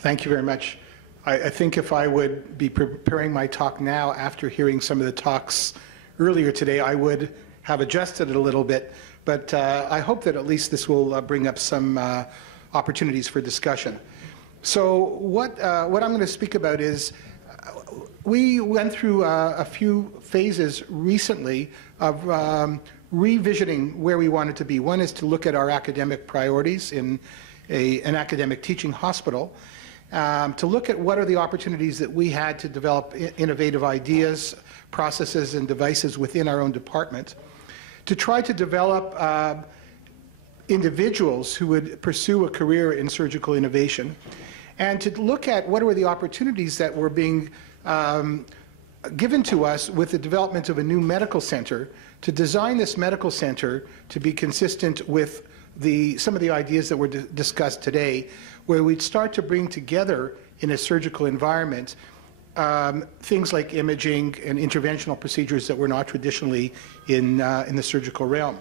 Thank you very much. I think if I would be preparing my talk now after hearing some of the talks earlier today, I would have adjusted it a little bit, but I hope that at least this will bring up some opportunities for discussion. So what I'm going to speak about is we went through a few phases recently of revisiting where we wanted to be. One is to look at our academic priorities in an academic teaching hospital, to look at what are the opportunities that we had to develop innovative ideas, processes, and devices within our own department, to try to develop individuals who would pursue a career in surgical innovation, and to look at what were the opportunities that were being given to us with the development of a new medical center, to design this medical center to be consistent with some of the ideas that were discussed today, where we'd start to bring together in a surgical environment things like imaging and interventional procedures that were not traditionally in the surgical realm.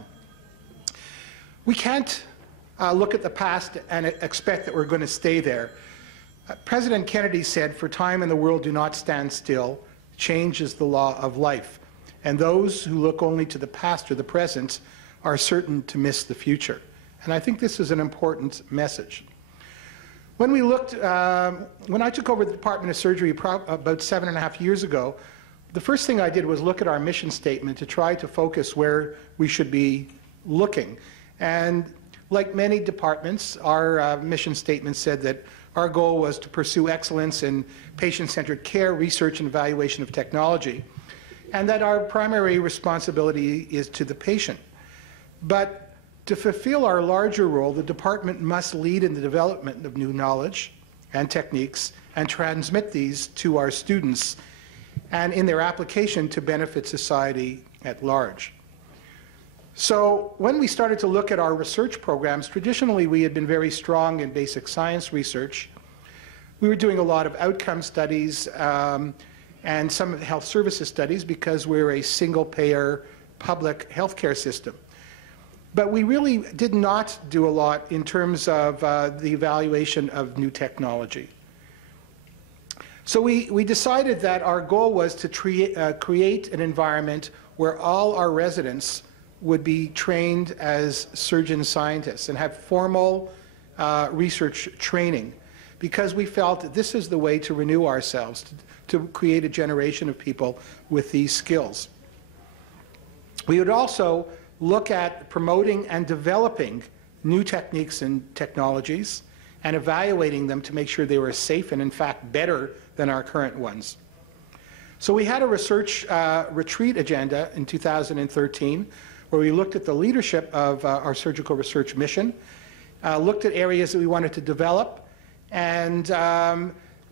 We can't look at the past and expect that we're going to stay there. President Kennedy said, "For time and the world do not stand still. Change is the law of life. And those who look only to the past or the present are certain to miss the future." And I think this is an important message. When we looked, when I took over the Department of Surgery about 7.5 years ago, the first thing I did was look at our mission statement to try to focus where we should be looking. And like many departments, our mission statement said that our goal was to pursue excellence in patient-centered care, research, and evaluation of technology, and that our primary responsibility is to the patient. But to fulfill our larger role, the department must lead in the development of new knowledge and techniques and transmit these to our students and in their application to benefit society at large. So when we started to look at our research programs, traditionally we had been very strong in basic science research. We were doing a lot of outcome studies and some of the health services studies because we're a single-payer public healthcare system. But we really did not do a lot in terms of the evaluation of new technology. So we decided that our goal was to create an environment where all our residents would be trained as surgeon scientists and have formal research training, because we felt that this is the way to renew ourselves, to create a generation of people with these skills. We would also look at promoting and developing new techniques and technologies and evaluating them to make sure they were safe and in fact better than our current ones. So we had a research retreat agenda in 2013 where we looked at the leadership of our surgical research mission, looked at areas that we wanted to develop, and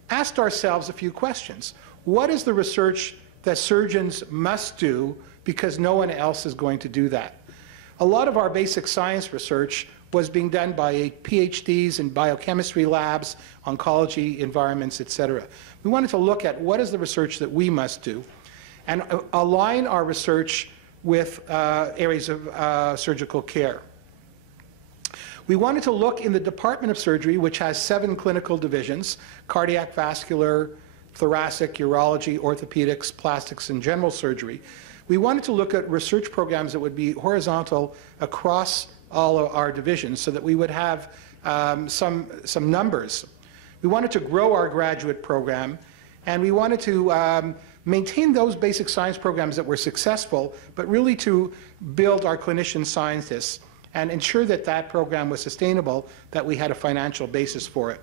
asked ourselves a few questions. What is the research that surgeons must do because no one else is going to do that? A lot of our basic science research was being done by PhDs in biochemistry labs, oncology environments, etc. We wanted to look at what is the research that we must do and align our research with areas of surgical care. We wanted to look in the Department of Surgery, which has 7 clinical divisions: cardiac, vascular, thoracic, urology, orthopedics, plastics, and general surgery. We wanted to look at research programs that would be horizontal across all of our divisions so that we would have some numbers. We wanted to grow our graduate program, and we wanted to maintain those basic science programs that were successful, but really to build our clinician scientists and ensure that that program was sustainable, that we had a financial basis for it.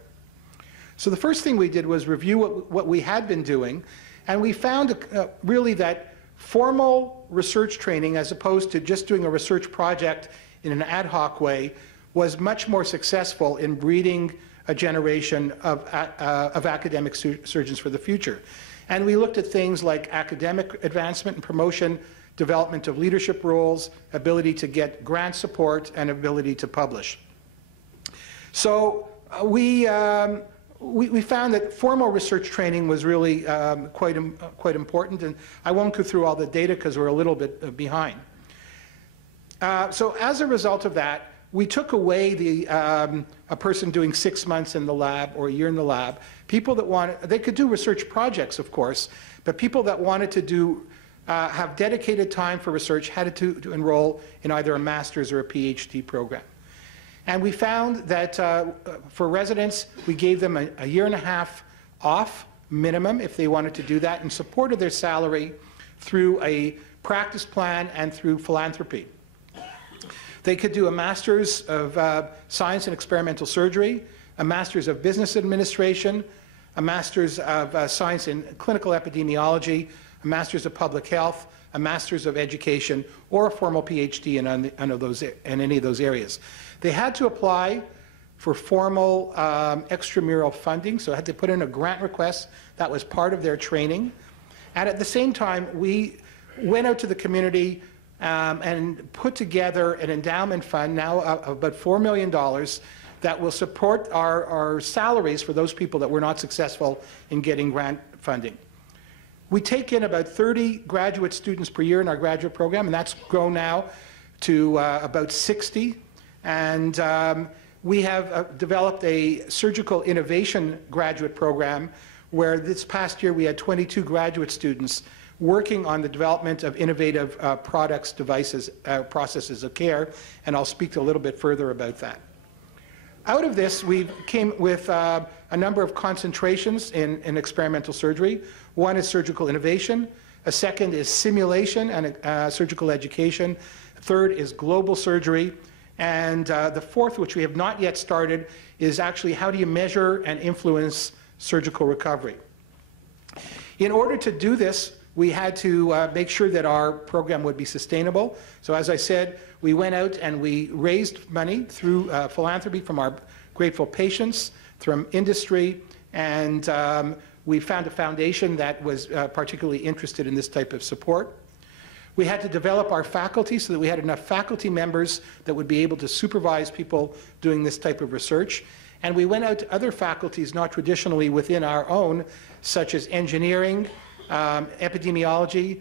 So the first thing we did was review what we had been doing, and we found really that formal research training, as opposed to just doing a research project in an ad hoc way, was much more successful in breeding a generation of academic surgeons for the future. And we looked at things like academic advancement and promotion, development of leadership roles, ability to get grant support, and ability to publish. So we found that formal research training was really quite important, and I won't go through all the data because we're a little bit behind. So as a result of that, we took away a person doing 6 months in the lab or a year in the lab. People that wanted, they could do research projects, of course, but people that wanted to do, have dedicated time for research had to enroll in either a master's or a PhD program. And we found that for residents, we gave them a year and a half off minimum if they wanted to do that, in support of their salary through a practice plan and through philanthropy. They could do a master's of science and experimental surgery, a master's of business administration, a master's of science in clinical epidemiology, a master's of public health, a master's of education, or a formal PhD in any of those areas. They had to apply for formal extramural funding, so had to put in a grant request. That was part of their training. And at the same time, we went out to the community and put together an endowment fund now of about $4 million that will support our salaries for those people that were not successful in getting grant funding. We take in about 30 graduate students per year in our graduate program, and that's grown now to about 60. And we have developed a surgical innovation graduate program where this past year we had 22 graduate students working on the development of innovative products, devices, processes of care, and I'll speak a little bit further about that. Out of this, we came with a number of concentrations in experimental surgery. One is surgical innovation. A second is simulation and surgical education. Third is global surgery. And the fourth, which we have not yet started, is actually how do you measure and influence surgical recovery. In order to do this, we had to make sure that our program would be sustainable. So as I said, we went out and we raised money through philanthropy from our grateful patients, from industry, and we found a foundation that was particularly interested in this type of support. We had to develop our faculty so that we had enough faculty members that would be able to supervise people doing this type of research. And we went out to other faculties not traditionally within our own, such as engineering, epidemiology,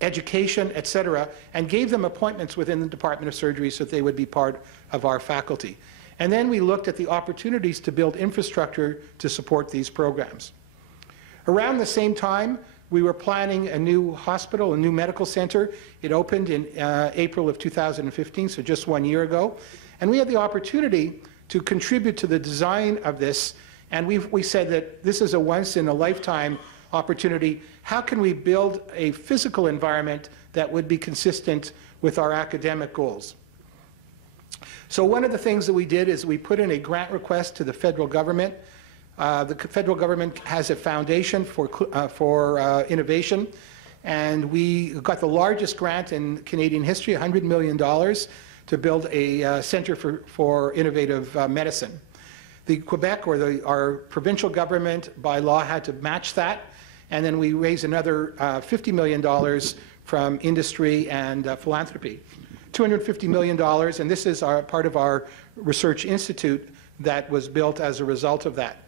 education, etc., and gave them appointments within the Department of Surgery so that they would be part of our faculty. And then we looked at the opportunities to build infrastructure to support these programs. Around the same time, we were planning a new hospital, a new medical center. It opened in April of 2015, so just 1 year ago. And we had the opportunity to contribute to the design of this. And we said that this is a once-in-a-lifetime opportunity. How can we build a physical environment that would be consistent with our academic goals? So one of the things that we did is we put in a grant request to the federal government. The federal government has a foundation for innovation, and we got the largest grant in Canadian history, $100 million, to build a center for innovative medicine. The Quebec, or our provincial government, by law, had to match that, and then we raised another $50 million from industry and philanthropy. $250 million, and this is part of our research institute that was built as a result of that.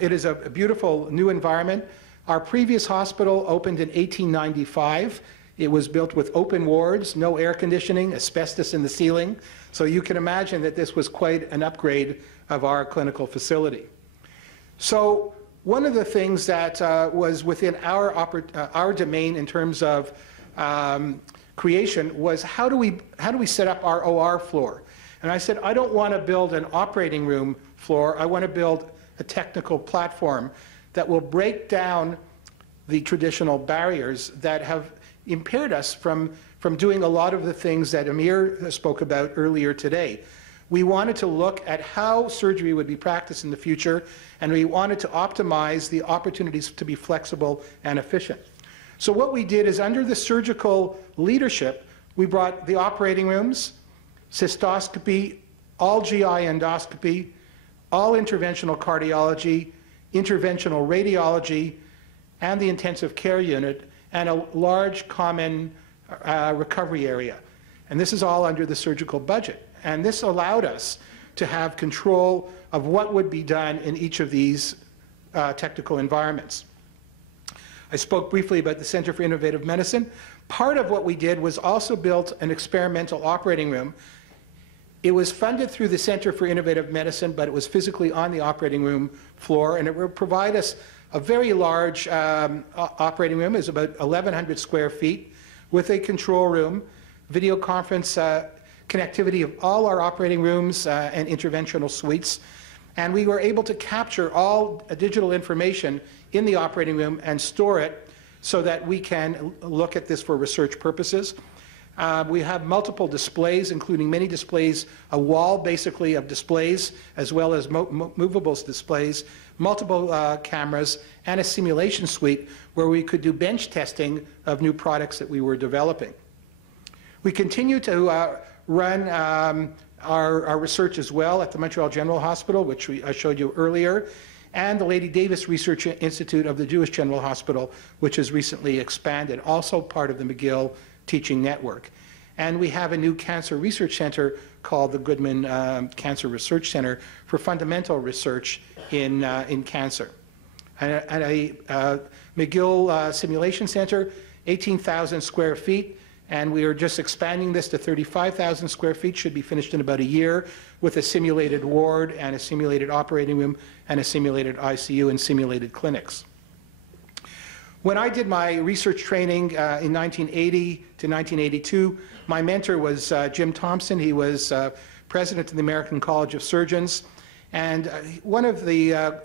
It is a beautiful new environment. Our previous hospital opened in 1895. It was built with open wards, no air conditioning, asbestos in the ceiling. So you can imagine that this was quite an upgrade of our clinical facility. So one of the things that was within our domain in terms of creation was how do we set up our OR floor? And I said, I don't want to build an operating room floor. I want to build a technical platform that will break down the traditional barriers that have impaired us from doing a lot of the things that Amir spoke about earlier today. We wanted to look at how surgery would be practiced in the future, and we wanted to optimize the opportunities to be flexible and efficient. So what we did is, under the surgical leadership, we brought the operating rooms, cystoscopy, all GI endoscopy, all interventional cardiology, interventional radiology, and the intensive care unit, and a large common recovery area. And this is all under the surgical budget. And this allowed us to have control of what would be done in each of these technical environments. I spoke briefly about the Center for Innovative Medicine. Part of what we did was also built an experimental operating room. It was funded through the Center for Innovative Medicine, but it was physically on the operating room floor, and it would provide us a very large operating room. It was about 1,100 square feet with a control room, video conference connectivity of all our operating rooms and interventional suites. And we were able to capture all digital information in the operating room and store it so that we can look at this for research purposes. We have multiple displays, including many displays, a wall basically of displays, as well as movables displays, multiple cameras, and a simulation suite where we could do bench testing of new products that we were developing. We continue to run our research as well at the Montreal General Hospital, which I showed you earlier, and the Lady Davis Research Institute of the Jewish General Hospital, which has recently expanded, also part of the McGill Teaching Network. And we have a new cancer research center called the Goodman Cancer Research Center for fundamental research in cancer. And a McGill Simulation Center, 18,000 square feet, and we are just expanding this to 35,000 square feet, should be finished in about a year, with a simulated ward and a simulated operating room and a simulated ICU and simulated clinics. When I did my research training in 1980 to 1982, my mentor was Jim Thompson. He was president of the American College of Surgeons. And one of the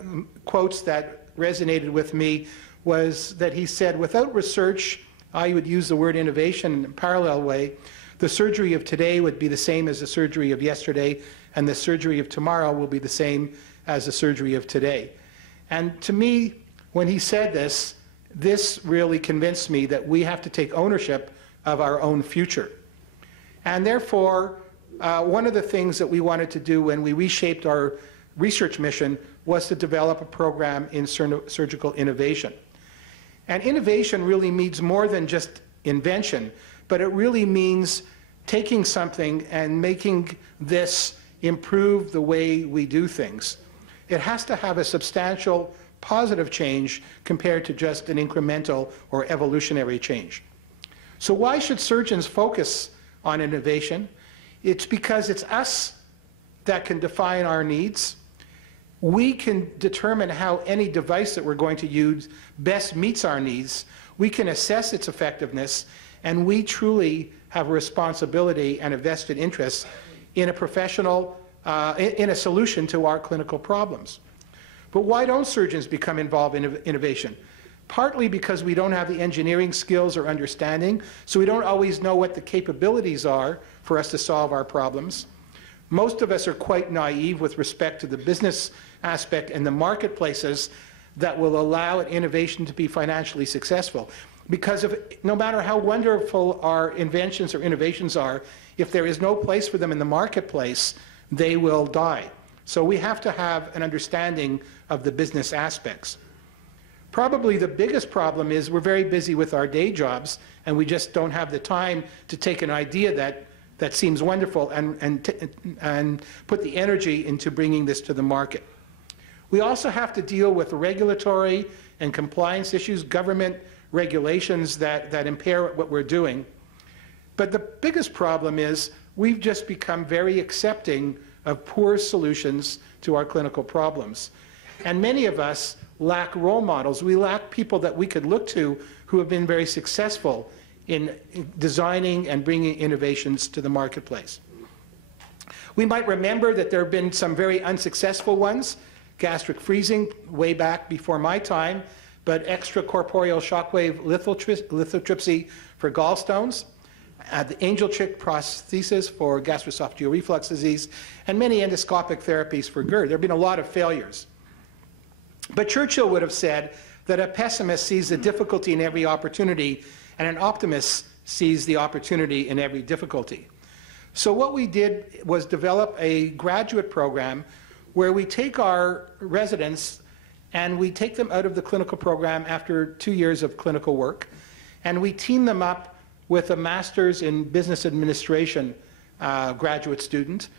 quotes that resonated with me was that he said, without research, I would use the word innovation in a parallel way, the surgery of today would be the same as the surgery of yesterday, and the surgery of tomorrow will be the same as the surgery of today. And to me, when he said this, this really convinced me that we have to take ownership of our own future. And therefore, one of the things that we wanted to do when we reshaped our research mission was to develop a program in surgical innovation. And innovation really means more than just invention, but it really means taking something and making this improve the way we do things. It has to have a substantial positive change compared to just an incremental or evolutionary change. So why should surgeons focus on innovation? It's because it's us that can define our needs. We can determine how any device that we're going to use best meets our needs. We can assess its effectiveness, and we truly have a responsibility and a vested interest in a professional, in a solution to our clinical problems. But why don't surgeons become involved in innovation? Partly because we don't have the engineering skills or understanding, so we don't always know what the capabilities are for us to solve our problems. Most of us are quite naive with respect to the business aspect and the marketplaces that will allow innovation to be financially successful. Because no matter how wonderful our inventions or innovations are, if there is no place for them in the marketplace, they will die. So we have to have an understanding of the business aspects. Probably the biggest problem is we're very busy with our day jobs, and we just don't have the time to take an idea that seems wonderful and put the energy into bringing this to the market. We also have to deal with regulatory and compliance issues, government regulations that impair what we're doing. But the biggest problem is we've just become very accepting of poor solutions to our clinical problems. And many of us lack role models. We lack people that we could look to who have been very successful in designing and bringing innovations to the marketplace. We might remember that there have been some very unsuccessful ones, gastric freezing way back before my time, but extracorporeal shockwave lithotripsy for gallstones, the angel chick prosthesis for gastroesophageal reflux disease, and many endoscopic therapies for GERD. There have been a lot of failures. But Churchill would have said that a pessimist sees the difficulty in every opportunity, and an optimist sees the opportunity in every difficulty. So what we did was develop a graduate program where we take our residents and we take them out of the clinical program after 2 years of clinical work, and we team them up with a master's in business administration graduate student,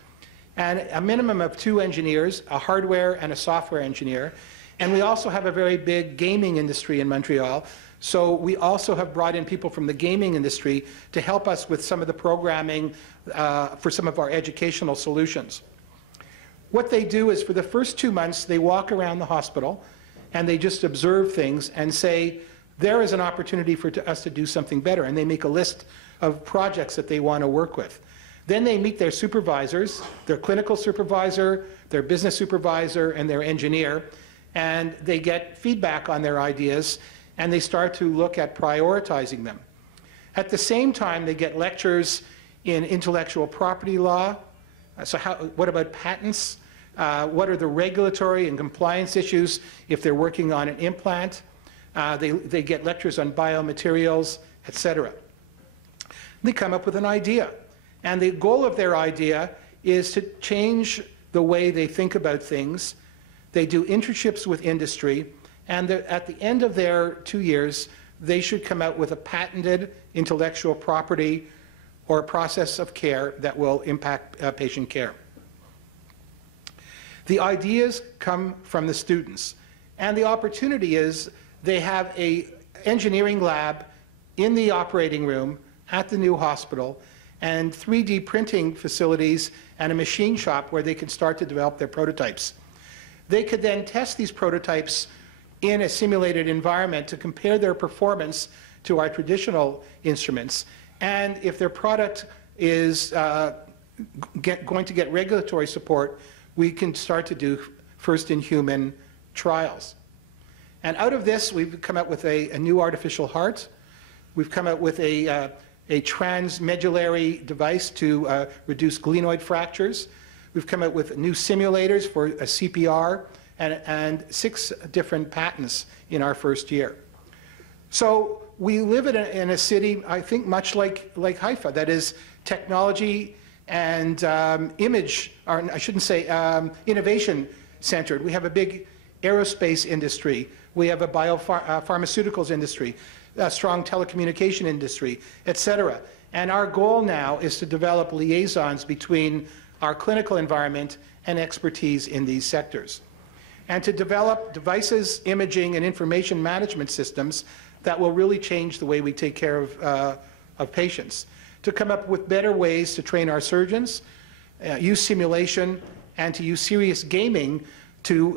and a minimum of 2 engineers, a hardware and a software engineer. And we also have a very big gaming industry in Montreal, So we also have brought in people from the gaming industry to help us with some of the programming for some of our educational solutions. What they do is for the first 2 months, they walk around the hospital and they just observe things and say, there is an opportunity for us to do something better. And they make a list of projects that they want to work with. Then they meet their supervisors, their clinical supervisor, their business supervisor, and their engineer, and they get feedback on their ideas, and they start to look at prioritizing them. At the same time, they get lectures in intellectual property law. So what about patents? What are the regulatory and compliance issues if they're working on an implant? They get lectures on biomaterials, etc. They come up with an idea. And the goal of their idea is to change the way they think about things. They do internships with industry, and at the end of their 2 years, they should come out with a patented intellectual property or a process of care that will impact patient care. The ideas come from the students, and the opportunity is they have an engineering lab in the operating room at the new hospital, and 3D printing facilities and a machine shop where they can start to develop their prototypes. They could then test these prototypes in a simulated environment to compare their performance to our traditional instruments. And if their product is going to get regulatory support, we can start to do first-in-human trials. And out of this, we've come up with a new artificial heart. We've come up with a transmedullary device to reduce glenoid fractures. We've come up with new simulators for a CPR and 6 different patents in our first year. So we live in a city, I think, much like Haifa, that is technology and innovation centered. We have a big aerospace industry. We have a biopharmaceuticals industry, a strong telecommunication industry, etc. And our goal now is to develop liaisons between our clinical environment and expertise in these sectors, and to develop devices, imaging, and information management systems that will really change the way we take care of patients, to come up with better ways to train our surgeons, use simulation, and to use serious gaming to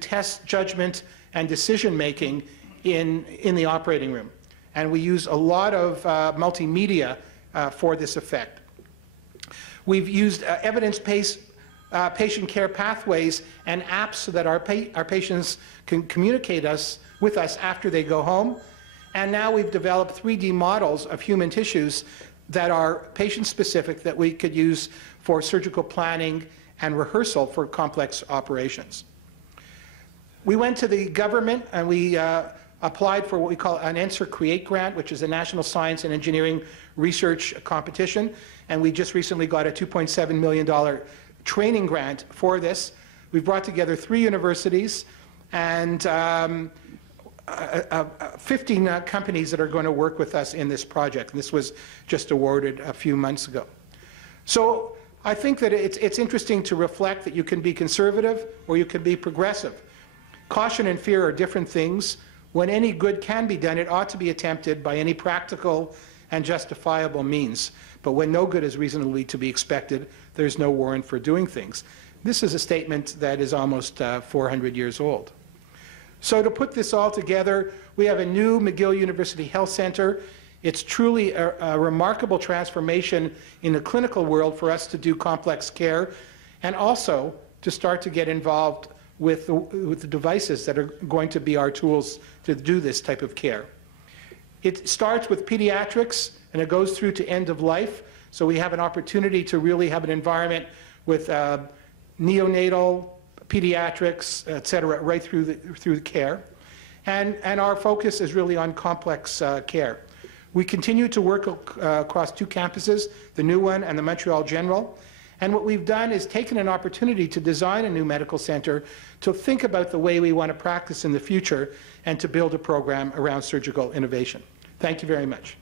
test judgment and decision-making in the operating room. And we use a lot of multimedia for this effect. We've used evidence-based patient care pathways and apps so that our patients can communicate with us after they go home. And now we've developed 3D models of human tissues that are patient-specific that we could use for surgical planning and rehearsal for complex operations. We went to the government and we applied for what we call an Answer Create grant, which is a national science and engineering research competition. And we just recently got a $2.7 million training grant for this. We've brought together 3 universities and 15 companies that are going to work with us in this project. And this was just awarded a few months ago. So I think that it's interesting to reflect that you can be conservative or you can be progressive. Caution and fear are different things. When any good can be done, it ought to be attempted by any practical and justifiable means. But when no good is reasonably to be expected, there's no warrant for doing things. This is a statement that is almost 400 years old. So to put this all together, we have a new McGill University Health Center. It's truly a remarkable transformation in the clinical world for us to do complex care, and also to start to get involved with the devices that are going to be our tools to do this type of care. It starts with pediatrics and it goes through to end of life. So we have an opportunity to really have an environment with neonatal, pediatrics, et cetera, right through the care. And our focus is really on complex care. We continue to work across 2 campuses, the new one and the Montreal General. And what we've done is taken an opportunity to design a new medical center to think about the way we want to practice in the future and to build a program around surgical innovation. Thank you very much.